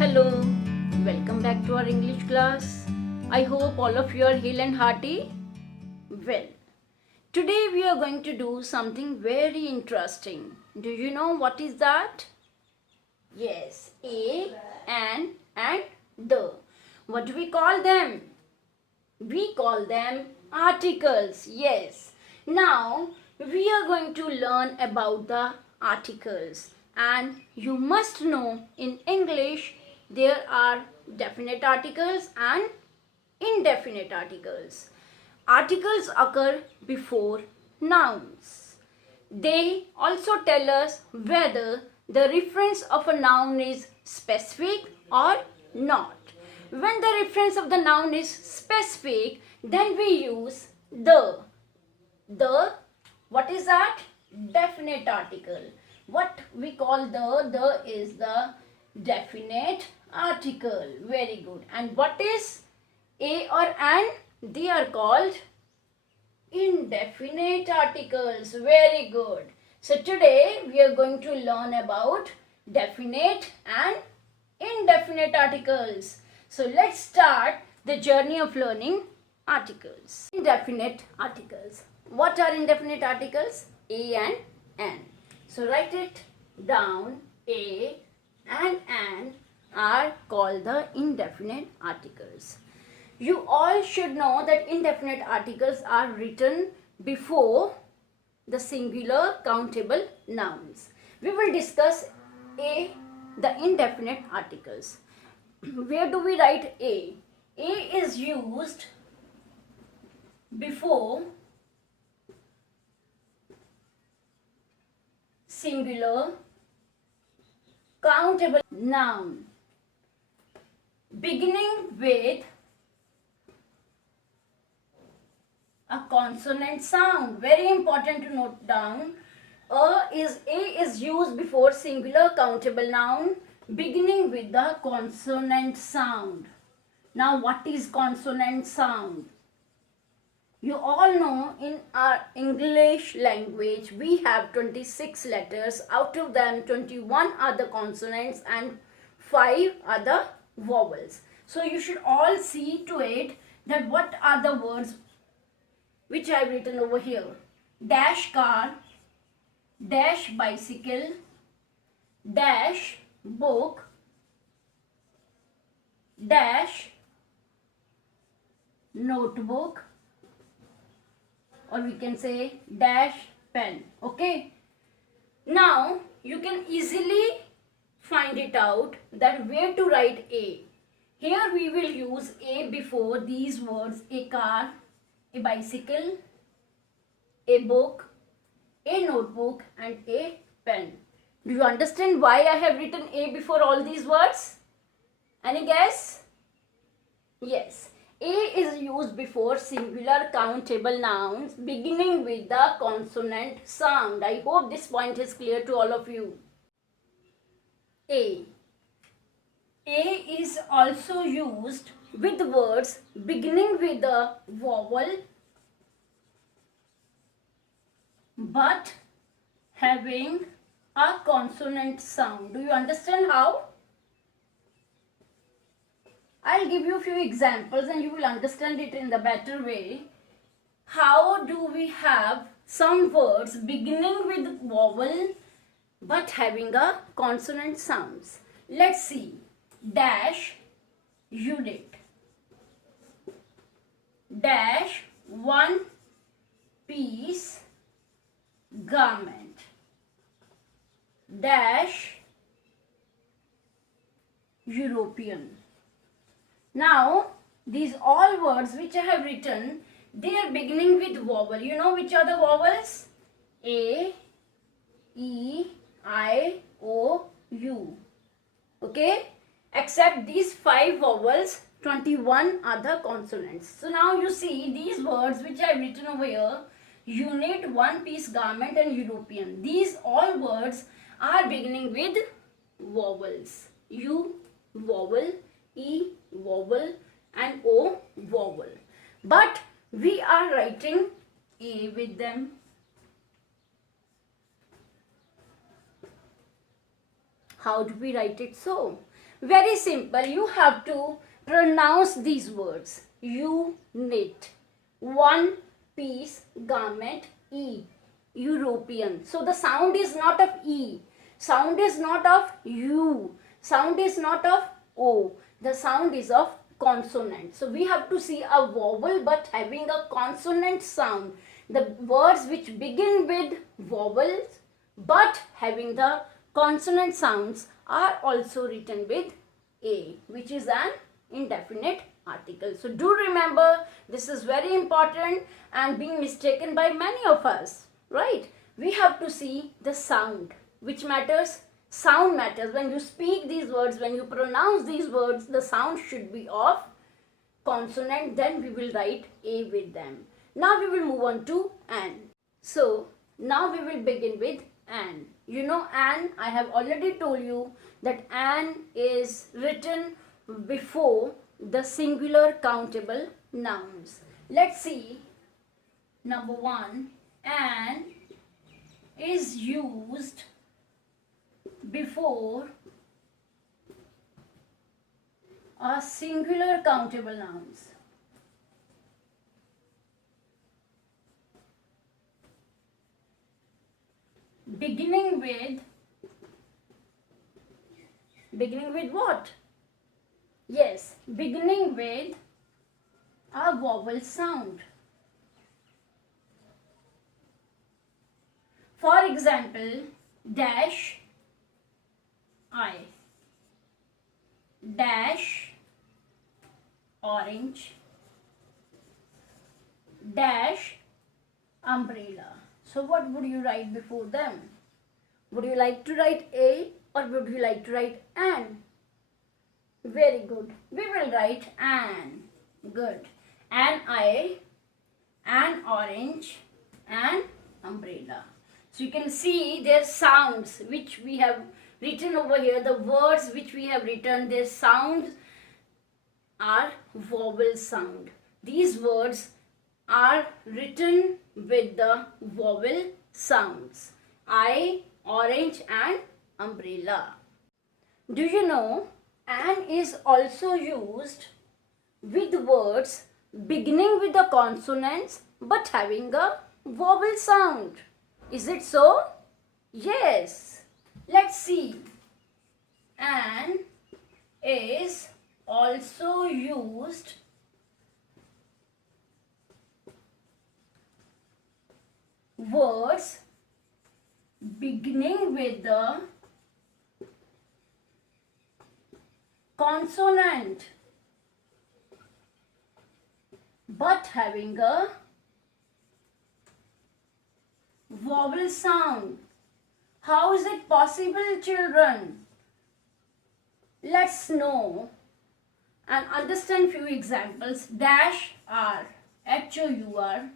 Hello, welcome back to our English class. I hope all of you are hale and hearty. Well, today we are going to do something very interesting. Do you know what is that? Yes, a, and the. What do we call them? We call them articles. Yes. Now we are going to learn about the articles, and you must know in English there are definite articles and indefinite articles. Articles occur before nouns. They also tell us whether the reference of a noun is specific or not. When the reference of the noun is specific, then we use the. The, what is that? Definite article. What we call the is the definite article. Very good. And what is a or an? They are called indefinite articles. Very good. So today we are going to learn about definite and indefinite articles. So let's start the journey of learning articles. Indefinite articles. What are indefinite articles? A and an. So write it down. A and an are called the indefinite articles. You all should know that indefinite articles are written before the singular countable nouns. We will discuss the indefinite articles. Where do we write A? A is used before singular countable noun beginning with a consonant sound. Very important to note down. A is used before singular countable noun beginning with the consonant sound. Now what is consonant sound? You all know in our English language we have 26 letters. Out of them 21 are the consonants and 5 are the vowels. So you should all see to it that what are the words which I have written over here. Dash car, dash bicycle, dash book, dash notebook, or we can say dash pen. Okay. Now you can easily find it out that where to write A. Here we will use A before these words: a car, a bicycle, a book, a notebook, and a pen. Do you understand why I have written A before all these words? Any guess? Yes. A is used before singular countable nouns beginning with the consonant sound. I hope this point is clear to all of you. A. A is also used with words beginning with the vowel but having a consonant sound. Do you understand how? I'll give you a few examples and you will understand it in the better way. How do we have some words beginning with vowel but having a consonant sounds? Let's see. Dash unit, dash one piece garment, dash European. Now these all words which I have written, they are beginning with vowel. You know which are the vowels? A, E, I, O, U. Okay? Except these 5 vowels, 21 are the consonants. So now you see these words which I have written over here: unit, one piece garment, and European. These all words are beginning with vowels. U vowel, E vowel, and O vowel. But we are writing A with them. How do we write it so? Very simple. You have to pronounce these words. Unit. One piece garment. E. European. So the sound is not of E. Sound is not of U. Sound is not of O. The sound is of consonant. So we have to see a vowel but having a consonant sound. The words which begin with vowels but having the consonant sounds are also written with A, which is an indefinite article. So do remember, this is very important and being mistaken by many of us, right? We have to see the sound, which matters. Sound matters. When you speak these words, when you pronounce these words, the sound should be of consonant. Then we will write A with them. Now we will move on to an. So now we will begin with an. You know an, I have already told you that an is written before the singular countable nouns. Let's see. Number one, an is used before a singular countable nouns. Beginning with what? Yes, beginning with a vowel sound. For example, dash I, dash orange, dash umbrella. So what would you write before them? Would you like to write A or would you like to write an? Very good. We will write an. Good. An eye, an orange, an umbrella. So you can see their sounds which we have written over here. The words which we have written, their sounds are vowel sound. These words are written with the vowel sounds. Eye, orange and umbrella. Do you know an is also used with words beginning with the consonants but having a vowel sound? Is it so? Yes. Let's see. An is also used words beginning with the consonant but having a vowel sound. How is it possible, children? Let's know and understand few examples. Dash R, H-O-U-R,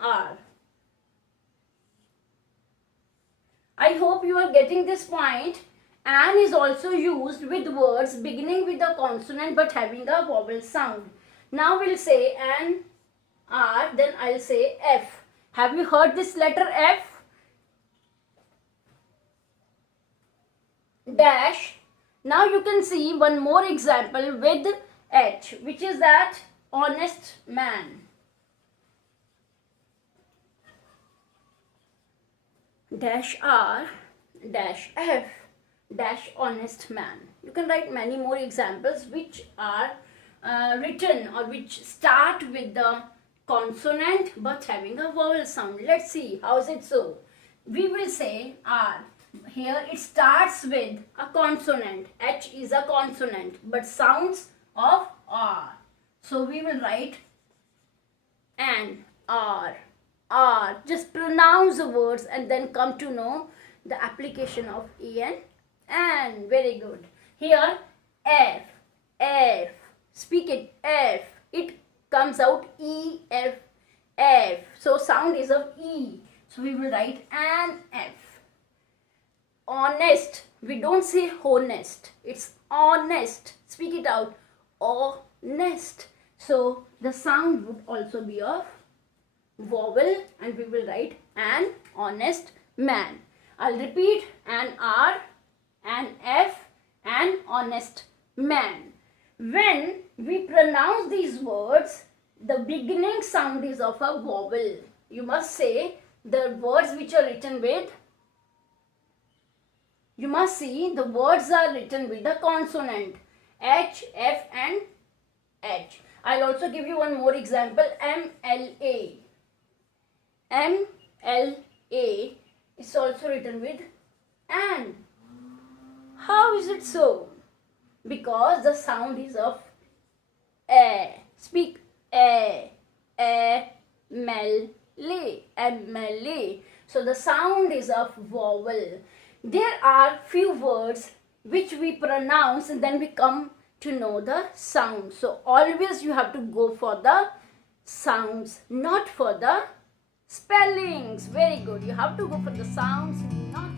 R. I hope you are getting this point. An is also used with words beginning with a consonant but having a vowel sound. Now we'll say an, R, then I'll say F. Have you heard this letter F? Dash. Now you can see one more example with H, which is that honest man. Dash R, dash F, dash honest man. You can write many more examples which are written or which start with the consonant but having a vowel sound. Let's see, how is it so? We will say R. Here it starts with a consonant. H is a consonant but sounds of R. So we will write an, R, R. Just pronounce the words and then come to know the application of en, and. Very good. Here F, F. Speak it, F. It comes out E, F, F. So sound is of E. So we will write an F. Honest. We don't say honest. It's honest. Speak it out. Honest. So the sound would also be of vowel and we will write an honest man. I'll repeat: an R, an F, an honest man. When we pronounce these words, the beginning sound is of a vowel. You must say the words which are written with, you must see the words are written with the consonant H, F and H. I'll also give you one more example. MLA. MLA is also written with an. How is it so? Because the sound is of a. Speak a, MLA. So the sound is of vowel. There are few words which we pronounce and then we come to know the sound. So always you have to go for the sounds, not for the spellings. Very good. You have to go for the sounds, not